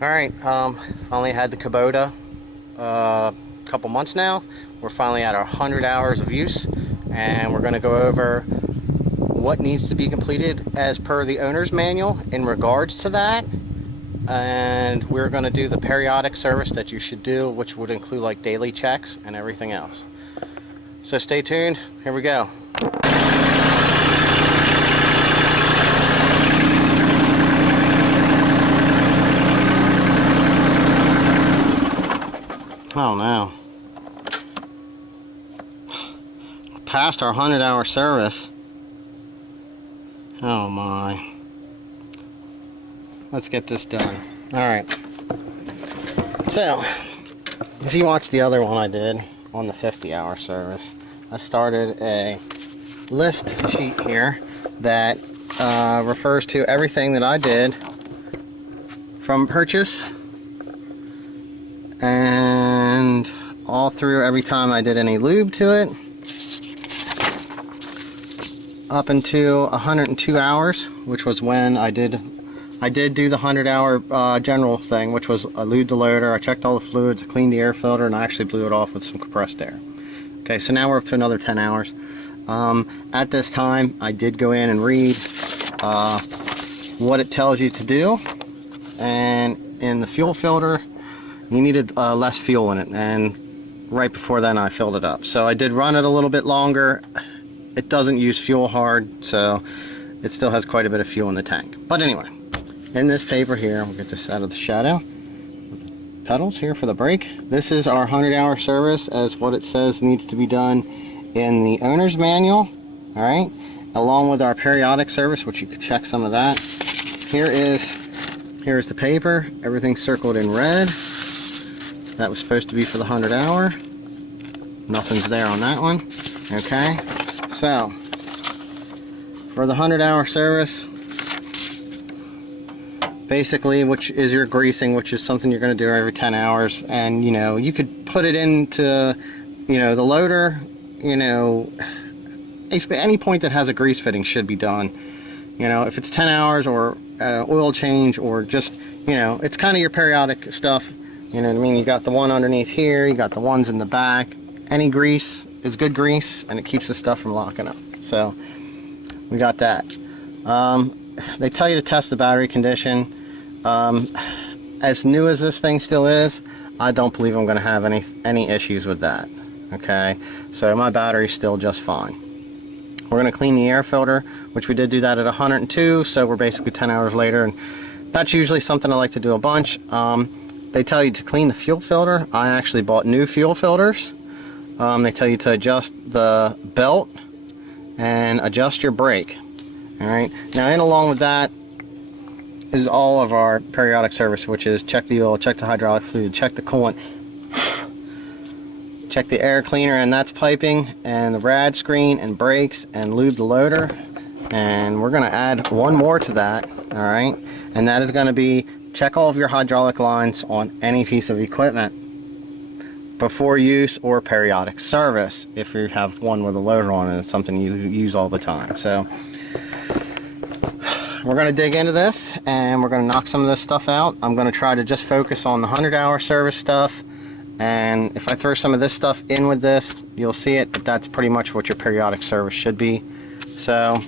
Alright, finally had the Kubota a couple months now. We're finally at our 100 hours of use, and we're going to go over what needs to be completed as per the owner's manual in regards to that. And we're going to do the periodic service that you should do, which would include like daily checks and everything else. So stay tuned, here we go. Oh no. Past our 100-hour service. Oh my. Let's get this done. Alright. So, if you watch the other one I did on the 50-hour service, I started a list sheet here that refers to everything that I did from purchase and all through every time I did any lube to it up into 102 hours, which was when I did do the 100-hour general thing, which was I lubed the loader, I checked all the fluids, I cleaned the air filter, and I actually blew it off with some compressed air. Okay, so now we're up to another 10 hours. At this time, I did go in and read what it tells you to do, and in the fuel filter, you needed less fuel in it, and right before then I filled it up. So I did run it a little bit longer. It doesn't use fuel hard, so it still has quite a bit of fuel in the tank. But anyway, in this paper here, we'll get this out of the shadow with the pedals here for the brake. This is our 100-hour service as what it says needs to be done in the owner's manual, all right, along with our periodic service, which you could check some of that. Here's the paper, everything's circled in red. That was supposed to be for the 100-hour. Nothing's there on that one. Okay, so for the 100-hour service, basically, which is your greasing, which is something you're going to do every 10 hours, and you know, you could put it into, you know, the loader, you know, basically any point that has a grease fitting should be done. You know, if it's 10 hours or oil change, or just, you know, it's kind of your periodic stuff. You know what I mean? You got the one underneath here, you got the ones in the back. Any grease is good grease, and it keeps the stuff from locking up. So we got that. They tell you to test the battery condition. As new as this thing still is, I don't believe I'm going to have any issues with that. Okay, so my battery's still just fine. We're going to clean the air filter, which we did do that at 102, so we're basically 10 hours later, and that's usually something I like to do a bunch. They tell you to clean the fuel filter. I actually bought new fuel filters. They tell you to adjust the belt and adjust your brake. Alright, now in along with that is all of our periodic service, which is check the oil, check the hydraulic fluid, check the coolant, check the air cleaner, and that's piping, and the rad screen and brakes, and lube the loader. And we're going to add one more to that, alright, and that is going to be check all of your hydraulic lines on any piece of equipment before use or periodic service if you have one with a loader on it. It's something you use all the time. So we're going to dig into this, and we're going to knock some of this stuff out. I'm going to try to just focus on the 100-hour service stuff, and if I throw some of this stuff in with this, you'll see it, but that's pretty much what your periodic service should be. So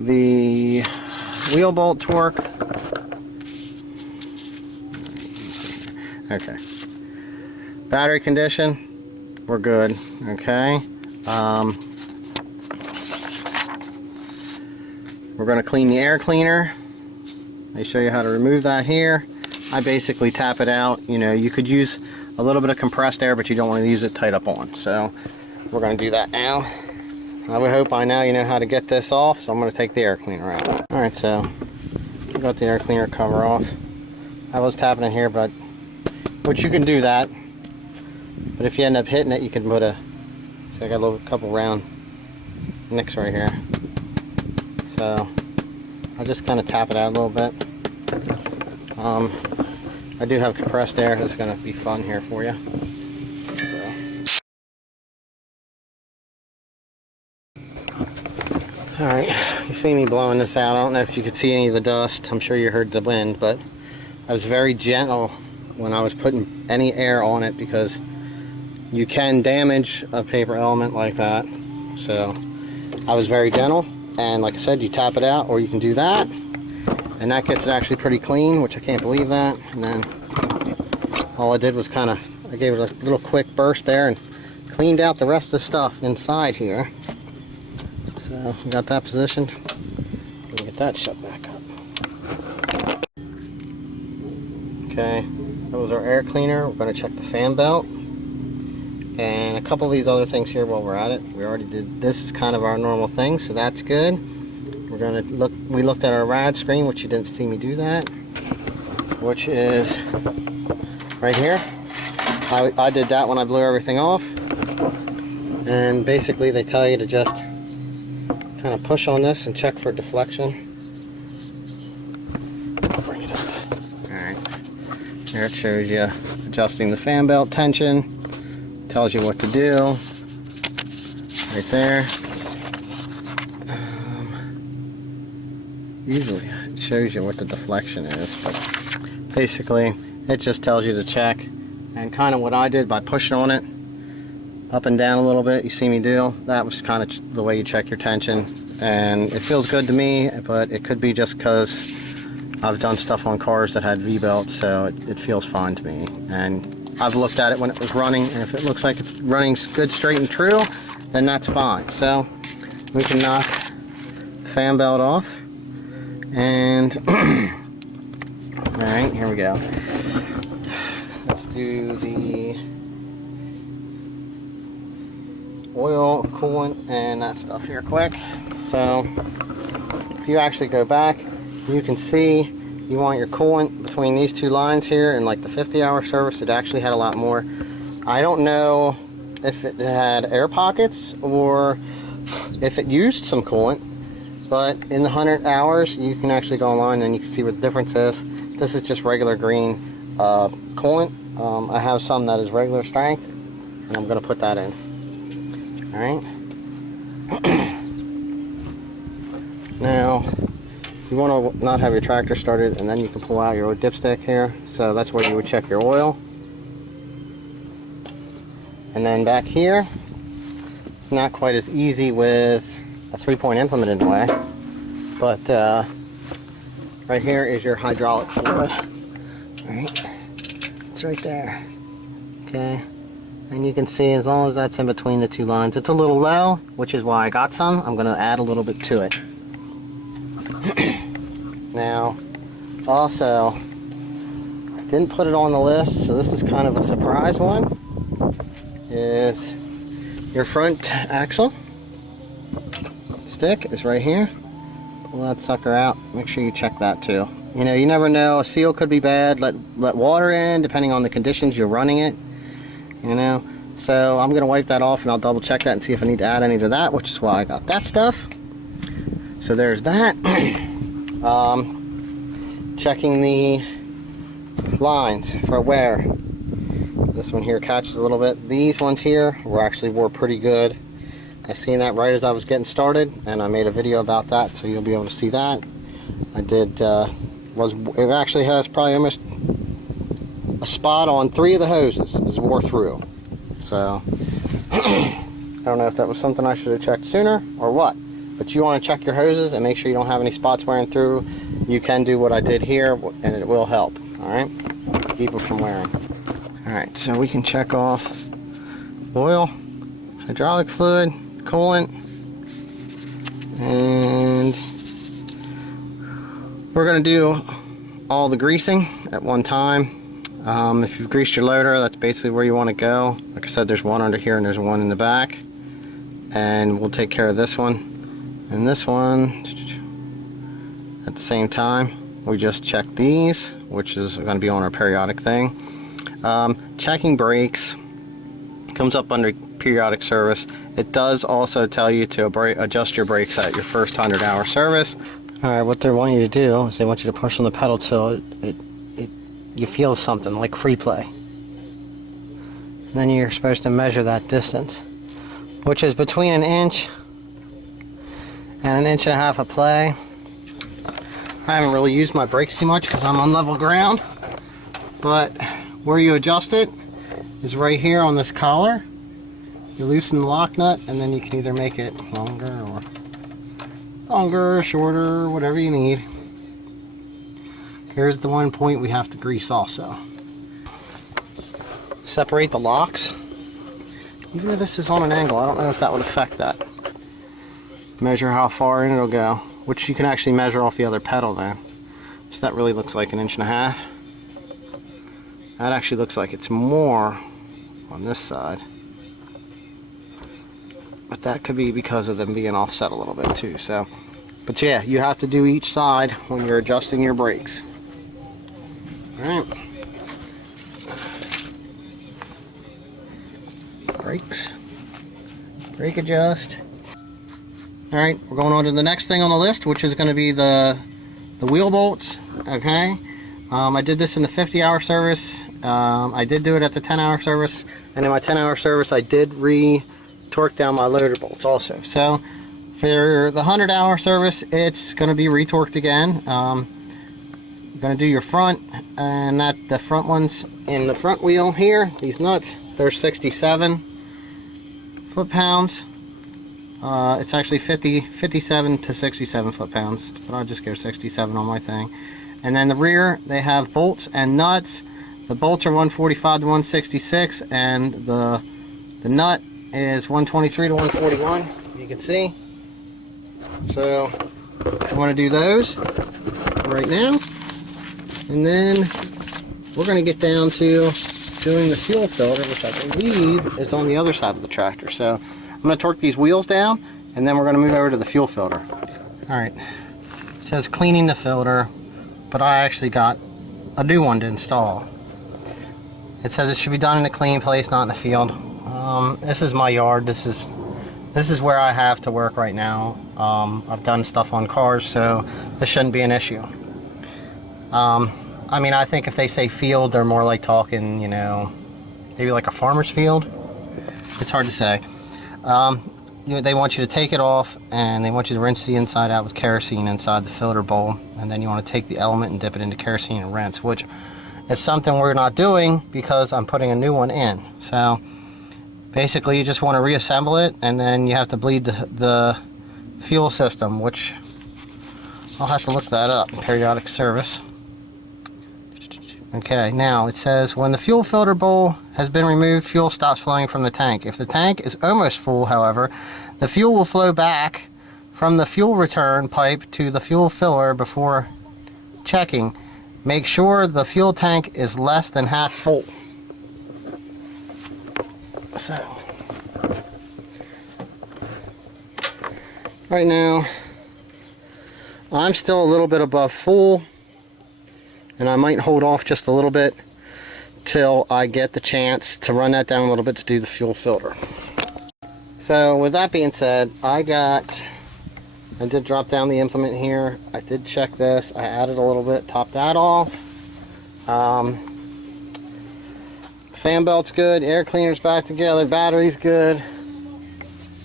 the wheel bolt torque, okay, battery condition, we're good. Okay, we're going to clean the air cleaner. They show you how to remove that here. I basically tap it out. You know, you could use a little bit of compressed air, but you don't want to use it tight up on. So we're going to do that now. I would hope by now you know how to get this off, so I'm going to take the air cleaner out. Alright, so I got the air cleaner cover off. I was tapping it here, but which you can do that. But if you end up hitting it, you can put a, see, I got a couple round nicks right here. So I'll just kind of tap it out a little bit. I do have compressed air. That's going to be fun here for you. Alright, you see me blowing this out. I don't know if you could see any of the dust. I'm sure you heard the wind, but I was very gentle when I was putting any air on it, because you can damage a paper element like that. So I was very gentle, and like I said, you tap it out, or you can do that, and that gets it actually pretty clean, which I can't believe that. And then all I did was I gave it a little quick burst there and cleaned out the rest of the stuff inside here. So we got that positioned. We'll get that shut back up. Okay, that was our air cleaner. We're going to check the fan belt and a couple of these other things here while we're at it. We already did, this is kind of our normal thing, so that's good. We're going to look, we looked at our rad screen, which you didn't see me do that, which is right here. I did that when I blew everything off, and basically they tell you to just kind of push on this and check for deflection. Bring it up. Alright, here it shows you adjusting the fan belt tension, tells you what to do right there. Usually it shows you what the deflection is, but basically it just tells you to check. And kind of what I did by pushing on it up and down a little bit, you see me do, that was kind of the way you check your tension. And it feels good to me, but it could be just because I've done stuff on cars that had V-belts, so it feels fine to me. And I've looked at it when it was running, and if it looks like it's running good, straight, and true, then that's fine. So we can knock the fan belt off, and alright, here we go. Let's do the oil, coolant, and that stuff here quick. So if you actually go back, you can see you want your coolant between these two lines here, and like the 50-hour service, it actually had a lot more. I don't know if it had air pockets or if it used some coolant, but in the 100 hours you can actually go online and you can see what the difference is. This is just regular green coolant. I have some that is regular strength, and I'm going to put that in. Alright. Now, you want to not have your tractor started, and then you can pull out your dipstick here. So that's where you would check your oil. And then back here, it's not quite as easy with a 3-point implement in the way, but right here is your hydraulic fluid. Alright, it's right there. Okay, and you can see as long as that's in between the two lines, it's a little low, which is why I got some. I'm going to add a little bit to it. Now, also, I didn't put it on the list, so this is kind of a surprise one, is your front axle stick is right here. Pull that sucker out. Make sure you check that too. You know, you never know. A seal could be bad. Let water in, depending on the conditions you're running it. You know, so I'm gonna wipe that off, and I'll double check that and see if I need to add any to that, which is why I got that stuff. So there's that. Checking the lines for wear. This one here catches a little bit. These ones here were pretty good. I seen that right as I was getting started, and I made a video about that, so you'll be able to see that. I did, it actually has probably almost a spot on 3 of the hoses is wore through. So, I don't know if that was something I should have checked sooner or what, but you want to check your hoses and make sure you don't have any spots wearing through. You can do what I did here, and it will help, alright? Keep them from wearing. Alright, so we can check off oil, hydraulic fluid, coolant, and we're going to do all the greasing at one time. If you've greased your loader, that's basically where you want to go. Like I said, there's one under here and there's one in the back, and we'll take care of this one and this one at the same time. We just check these, which is going to be on our periodic thing. Checking brakes comes up under periodic service. It does also tell you to adjust your brakes at your first 100-hour service. Alright, what they want you to do is they want you to push on the pedal till you feel something like free play. And then you're supposed to measure that distance, which is between 1 inch and 1.5 inches of play. I haven't really used my brakes too much because I'm on level ground. but where you adjust it is right here on this collar. You loosen the lock nut, and then you can either make it longer, or shorter, whatever you need. Here's the one point we have to grease also. Separate the locks. Even though this is on an angle, I don't know if that would affect that. Measure how far in it'll go, which you can actually measure off the other pedal there. So that really looks like 1.5 inches. That actually looks like it's more on this side. But that could be because of them being offset a little bit too. So, but yeah, you have to do each side when you're adjusting your brakes. Alright. Brakes. Brake adjust. Alright, we're going on to the next thing on the list, which is going to be the wheel bolts. Okay. I did this in the 50-hour service. I did do it at the 10-hour service. And in my 10-hour service, I did torque down my loader bolts also. So for the 100-hour service, it's going to be retorqued again. You're going to do your front, and the front ones in the front wheel here, these nuts, they're 67 foot-pounds. It's actually 57 to 67 foot-pounds, but I'll just go 67 on my thing. And then the rear, they have bolts and nuts. The bolts are 145 to 166, and the nut is 123 to 141, you can see. So I want to do those right now, and then we're going to get down to doing the fuel filter, which I believe is on the other side of the tractor. So I'm going to torque these wheels down, and then we're going to move over to the fuel filter. Alright, it says cleaning the filter, but I actually got a new one to install. It says it should be done in a clean place, not in a field. This is my yard. This is where I have to work right now. I've done stuff on cars, so this shouldn't be an issue. I mean, I think if they say field, they're more like talking, you know, maybe like a farmer's field. It's hard to say. They want you to take it off, and they want you to rinse the inside out with kerosene inside the filter bowl, and then you want to take the element and dip it into kerosene and rinse, which is something we're not doing because I'm putting a new one in. So basically you just want to reassemble it, and then you have to bleed the fuel system, which I'll have to look that up, periodic service. Okay, now it says when the fuel filter bowl has been removed, fuel stops flowing from the tank. If the tank is almost full, however, the fuel will flow back from the fuel return pipe to the fuel filler before checking. Make sure the fuel tank is less than half full. So, right now, I'm still a little bit above full, and I might hold off just a little bit till I get the chance to run that down a little bit to do the fuel filter. So with that being said, I did drop down the implement here. I did check this. I added a little bit, topped that off. Fan belt's good, air cleaner's back together, battery's good.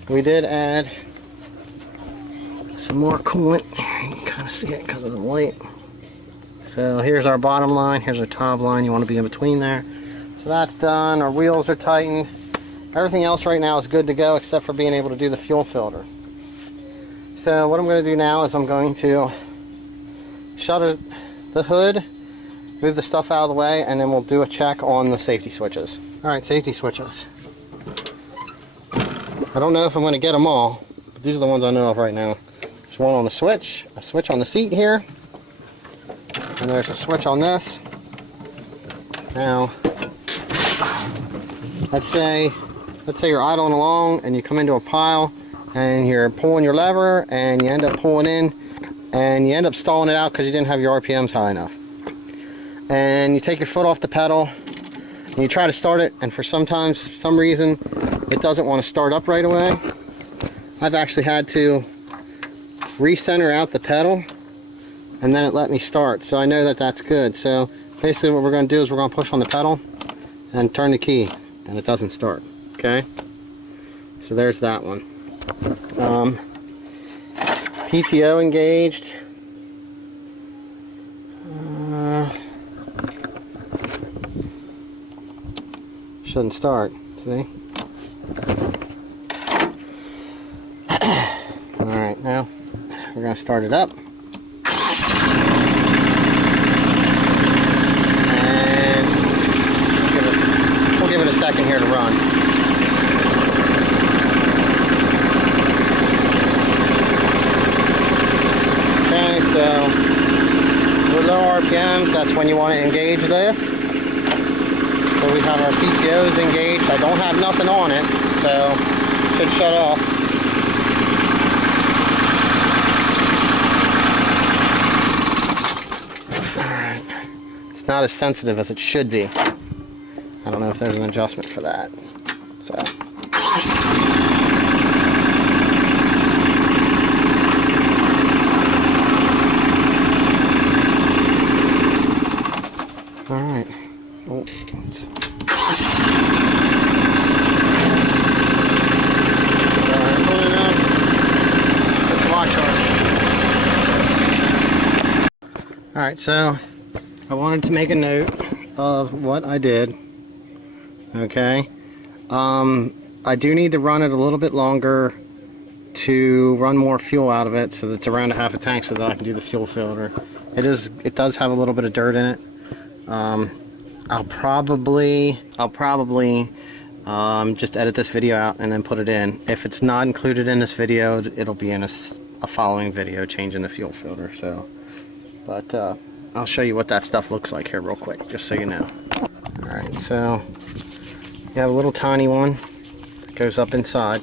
We did add some more coolant. You can kind of see it because of the light. So here's our bottom line, here's our top line. You want to be in between there. So that's done. Our wheels are tightened. Everything else right now is good to go except for being able to do the fuel filter. So what I'm going to do now is I'm going to shutter the hood, move the stuff out of the way, and then we'll do a check on the safety switches. Alright, safety switches. I don't know if I'm going to get them all, but these are the ones I know of right now. There's one on the switch, a switch on the seat here, and there's a switch on this. Now, let's say you're idling along and you come into a pile and you're pulling your lever and you end up pulling in and you end up stalling it out because you didn't have your RPMs high enough. And you take your foot off the pedal and you try to start it, and for some reason it doesn't want to start up right away. I've actually had to recenter out the pedal, and then it let me start, so I know that that's good. So basically what we're going to do is we're going to push on the pedal and turn the key, and it doesn't start. Okay, so there's that one. PTO engaged. shouldn't start. See? Alright, now we're going to start it up. And we'll give it a second here to run. Okay, so with low RPMs, that's when you want to engage this. So we have our PTOs engaged. I don't have nothing on it, so it should shut off. Alright. It's not as sensitive as it should be. I don't know if there's an adjustment for that. So. Alright. Oh, let's Alright, so I wanted to make a note of what I did. Okay. I do need to run it a little bit longer to run more fuel out of it, so that's around a half a tank, so that I can do the fuel filter. It does have a little bit of dirt in it. I'll probably just edit this video out and then put it in. If it's not included in this video, it'll be in a following video changing the fuel filter. So, but I'll show you what that stuff looks like here real quick, just so you know. Alright, so you have a little tiny one that goes up inside,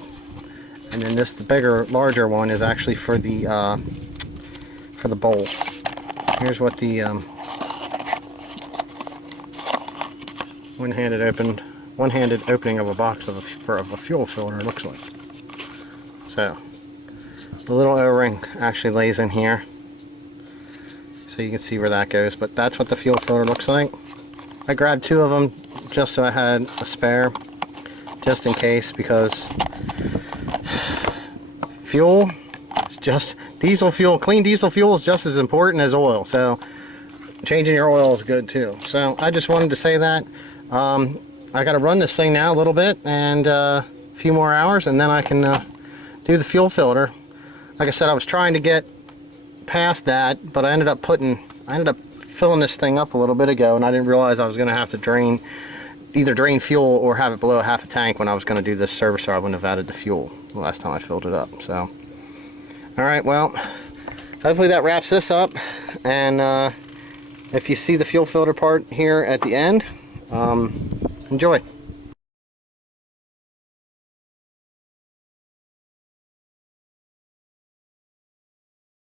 and then the bigger, larger one is actually for the bowl. Here's what the one-handed opening of a box of a fuel filter looks like. So the little O-ring actually lays in here, so you can see where that goes, but that's what the fuel filter looks like. I grabbed two of them just so I had a spare, just in case, because fuel is just diesel fuel. Clean diesel fuel is just as important as oil, so changing your oil is good too. So I just wanted to say that. I got to run this thing now a little bit, and a few more hours, and then I can do the fuel filter. Like I said, I was trying to get past that, but I ended up filling this thing up a little bit ago, and I didn't realize I was going to have to either drain fuel or have it below a half a tank when I was going to do this service, or I wouldn't have added the fuel the last time I filled it up. So, alright, well, hopefully that wraps this up, and if you see the fuel filter part here at the end, enjoy.